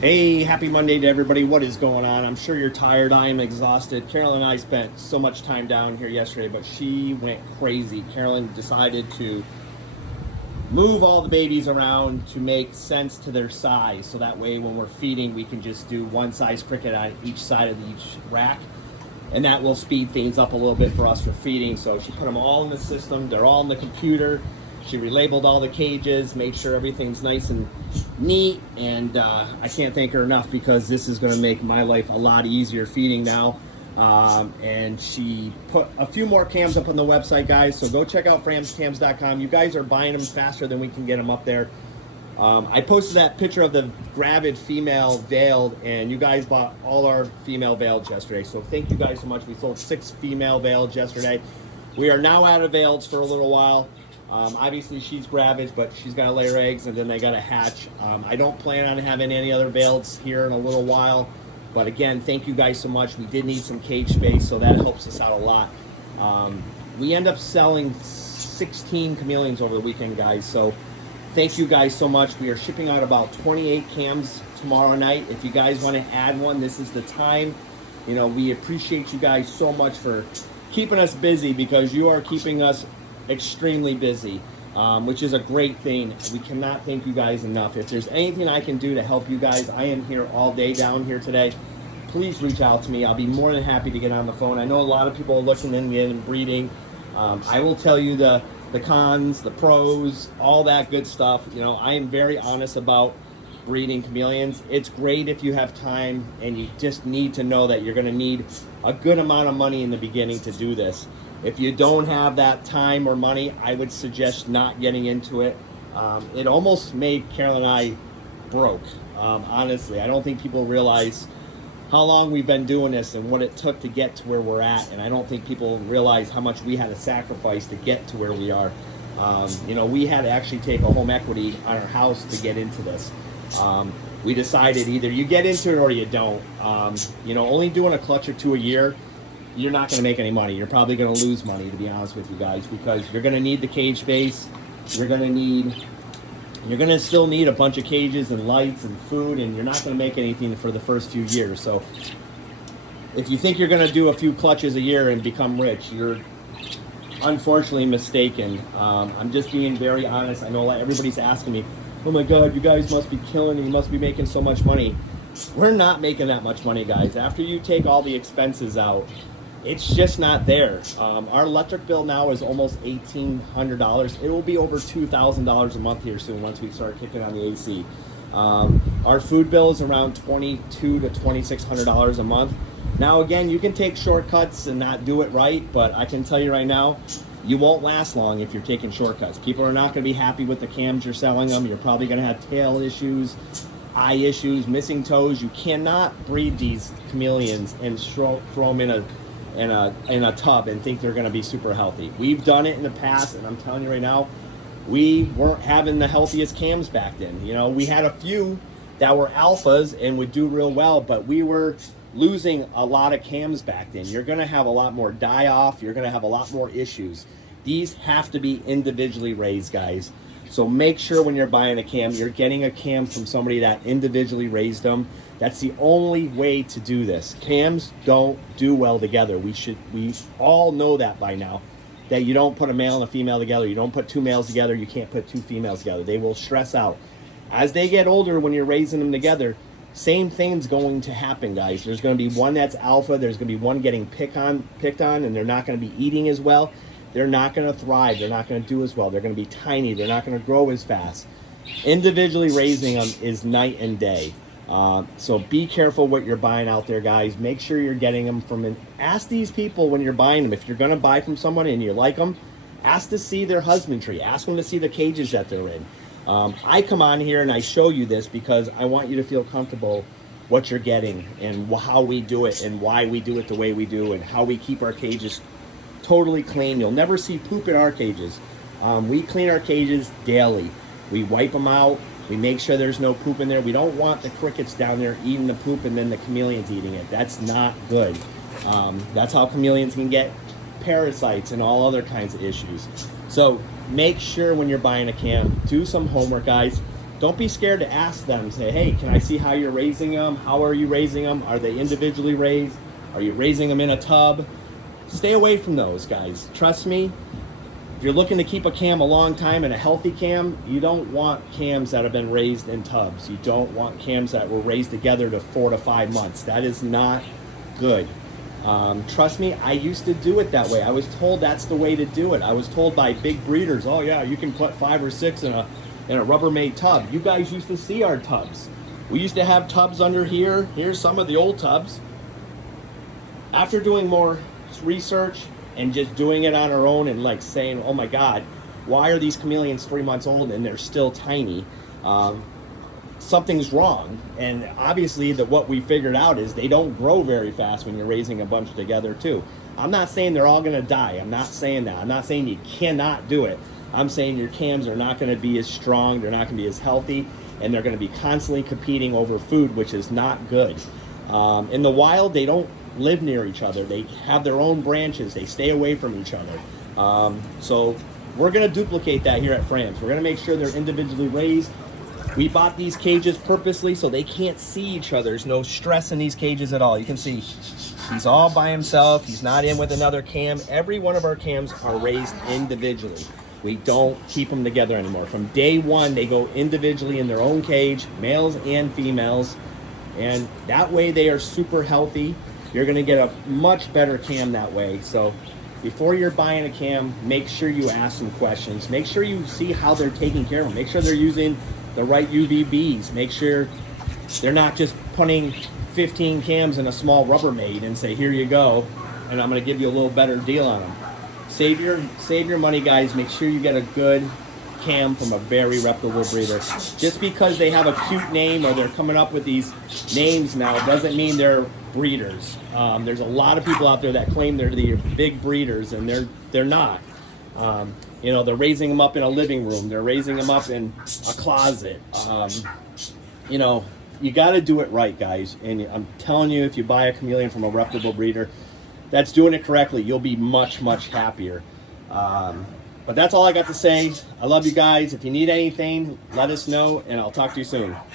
Hey, happy Monday to everybody. What is going on? I'm sure you're tired. I am exhausted. Carolyn and I spent so much time down here yesterday, but she went crazy. Carolyn decided to move all the babies around to make sense to their size. So that way when we're feeding, we can just do one size cricket on each side of each rack. And that will speed things up a little bit for us for feeding. So she put them all in the system. They're all in the computer. She relabeled all the cages, made sure everything's nice and neat, and I can't thank her enough because this is going to make my life a lot easier feeding now. And she put a few more cams up on the website, guys, so go check out framscams.com. You guys are buying them faster than we can get them up there. I posted that picture of the gravid female veiled, and you guys bought all our female veiled yesterday, so thank you guys so much. We sold 6 female veiled yesterday. We are now out of veileds for a little while. Obviously she's gravid, but she's got to lay her eggs and then they got to hatch. I don't plan on having any other veileds here in a little while, but again, thank you guys so much. We did need some cage space, so that helps us out a lot. We end up selling 16 chameleons over the weekend, guys, so thank you guys so much. We are shipping out about 28 cams tomorrow night. If you guys want to add one, this is the time. You know, we appreciate you guys so much for keeping us busy, because you are keeping us extremely busy, which is a great thing. We cannot thank you guys enough. If there's anything I can do to help you guys, I am here all day down here today. Please reach out to me. I'll be more than happy to get on the phone. I know a lot of people are looking in breeding. I will tell you the cons, the pros, all that good stuff. You know, I am very honest about breeding chameleons. It's great if you have time, and you just need to know that you're going to need a good amount of money in the beginning to do this. If you don't have that time or money, I would suggest not getting into it. It almost made Carolyn and I broke, honestly. I don't think people realize how long we've been doing this and what it took to get to where we're at, and I don't think people realize how much we had to sacrifice to get to where we are. You know, we had to actually take a home equity on our house to get into this. We decided either you get into it or you don't. You know, only doing a clutch or two a year, you're not going to make any money. You're probably going to lose money, to be honest with you guys, because you're going to need the cage space. You're going to still need a bunch of cages and lights and food, and you're not going to make anything for the first few years. So if you think you're going to do a few clutches a year and become rich, you're unfortunately mistaken. I'm just being very honest. I know everybody's asking me, oh my God, you guys must be killing it. You must be making so much money. We're not making that much money, guys. After you take all the expenses out, it's just not there. Our electric bill now is almost $1,800. It will be over $2,000 a month here soon once we start kicking on the AC. Our food bill is around $2,200 to $2,600 a month. Now again, you can take shortcuts and not do it right, but I can tell you right now, you won't last long if you're taking shortcuts. People are not going to be happy with the cams you're selling them. You're probably going to have tail issues, eye issues, missing toes. You cannot breed these chameleons and throw them in a tub and think they're going to be super healthy. We've done it in the past, and I'm telling you right now, we weren't having the healthiest cams back then. You know, we had a few that were alphas and would do real well, but we were losing a lot of cams back then. You're going to have a lot more die off. You're going to have a lot more issues. These have to be individually raised, guys. So make sure when you're buying a cam, you're getting a cam from somebody that individually raised them. That's the only way to do this. Cams don't do well together. We all know that by now, that you don't put a male and a female together. You don't put two males together. You can't put two females together. They will stress out. As they get older, when you're raising them together, same thing's going to happen, guys. There's going to be one that's alpha. There's going to be one getting picked on, and they're not going to be eating as well. They're not going to thrive. They're not going to do as well. They're going to be tiny. They're not going to grow as fast. Individually raising them is night and day. So be careful what you're buying out there, guys. Make sure you're getting them from ask these people when you're buying them. If you're going to buy from someone and you like them, ask to see their husbandry. Ask them to see the cages that they're in. I come on here and I show you this because I want you to feel comfortable what you're getting and how we do it and why we do it the way we do and how we keep our cages totally clean. You'll never see poop in our cages. We clean our cages daily. We wipe them out. We make sure there's no poop in there. We don't want the crickets down there eating the poop and then the chameleons eating it. That's not good. That's how chameleons can get parasites and all other kinds of issues. So make sure when you're buying a cam, do some homework, guys. Don't be scared to ask them. Say, hey, can I see how you're raising them? How are you raising them? Are they individually raised? Are you raising them in a tub? Stay away from those, guys. Trust me, if you're looking to keep a cam a long time and a healthy cam, you don't want cams that have been raised in tubs. You don't want cams that were raised together to 4 to 5 months. That is not good. Trust me, I used to do it that way. I was told that's the way to do it. I was told by big breeders, oh yeah, you can put 5 or 6 in a Rubbermaid tub. You guys used to see our tubs. We used to have tubs under here. Here's some of the old tubs. After doing more research and just doing it on our own and like saying, oh my God, why are these chameleons 3 months old and they're still tiny? Something's wrong. And obviously what we figured out is they don't grow very fast when you're raising a bunch together too. I'm not saying they're all gonna die. I'm not saying that. I'm not saying you cannot do it. I'm saying your cams are not gonna be as strong, they're not gonna be as healthy, and they're gonna be constantly competing over food, which is not good. In the wild, they don't live near each other. They have their own branches. They stay away from each other. So we're gonna duplicate that here at Fram's. We're gonna make sure they're individually raised. We bought these cages purposely so they can't see each other. There's no stress in these cages at all. You can see he's all by himself. He's not in with another cam. Every one of our cams are raised individually. We don't keep them together anymore. From day one, they go individually in their own cage, males and females. And that way they are super healthy. You're gonna get a much better cam that way. So before you're buying a cam, make sure you ask some questions. Make sure you see how they're taking care of them. Make sure they're using the right UVBs. Make sure they're not just putting 15 cams in a small Rubbermaid and say, here you go, and I'm gonna give you a little better deal on them. Save your money, guys. Make sure you get a good cam from a very reputable breeder. Just because they have a cute name or they're coming up with these names now doesn't mean they're breeders. There's a lot of people out there that claim they're the big breeders, and they're not. You know, they're raising them up in a living room. They're raising them up in a closet. You know, you got to do it right, guys. And I'm telling you, if you buy a chameleon from a reputable breeder that's doing it correctly, you'll be much, much happier. But that's all I got to say. I love you guys. If you need anything, let us know, and I'll talk to you soon.